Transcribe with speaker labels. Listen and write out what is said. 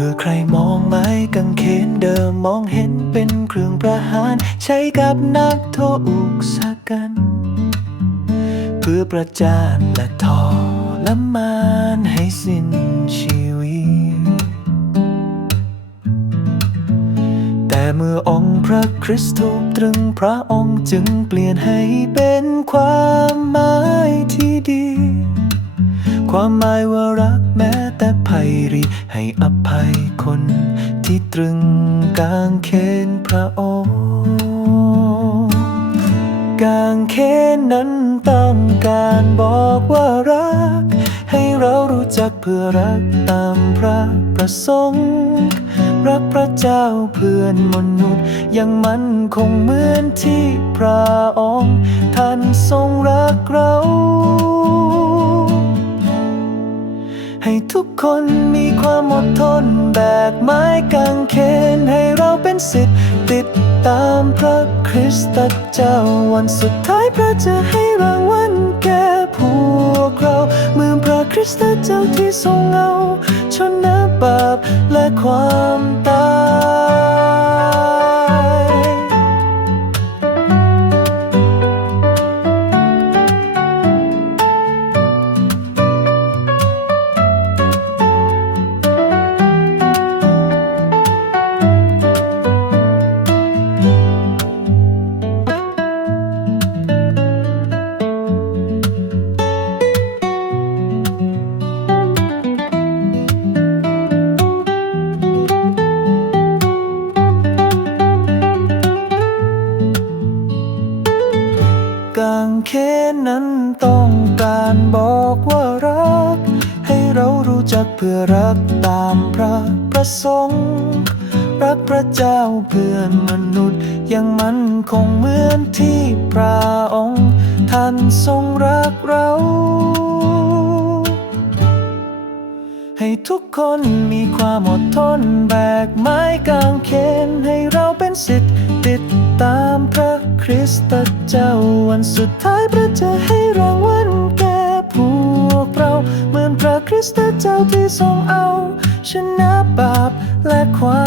Speaker 1: มื่อใครมองไม้กางเขนเดิมมองเห็นเป็นเครื่องประหาร ใช้กับนักโทษอุกสากัน เพื่อประจานและทอละมานให้สิ้นชีวิต แต่เมื่อองค์พระคริสต์ถูกตรึงพระองค์จึงเปลี่ยนให้เป็นความหมายที่ดี ความหมายว่า ให้อภัยคนที่ตรึงกางเขนพระองค์กางเขนนั้นต้องการบอกว่ารัก ให้เรารู้จักเพื่อรักตามพระประสงค์รักพระเจ้าเพื่อนมนุษย์ยังมันคงเหมือนที่พระองค์ท่านทรงรักเรา ทุกคนมีความอดทนแบกไม้กางเขนให้เราเป็นสิทธิ์ติดตามพระคริสตเจ้าวันสุดท้ายพระจะให้รางวัลแก่พวกเราเมื่อพระคริสตเจ้าที่ทรงเอาชนะบาปและความตาย กางเขนนั้นต้องการบอกว่ารัก ให้เรารู้จักเพื่อรักตามพระประสงค์รักพระเจ้าเพื่อนมนุษย์ยังมันคงเหมือนที่พระองค์ท่านทรงรักเรา ให้ทุกคนมีความอดทนแบกไม้กางเขนให้เราเป็นสิทธิ์ติดตาม พระคริสตเจ้าวันสุดท้ายพระจะให้รางวัลแก่พวกเรา เหมือนพระคริสตเจ้าที่ทรงเอา ชนะบาปและความ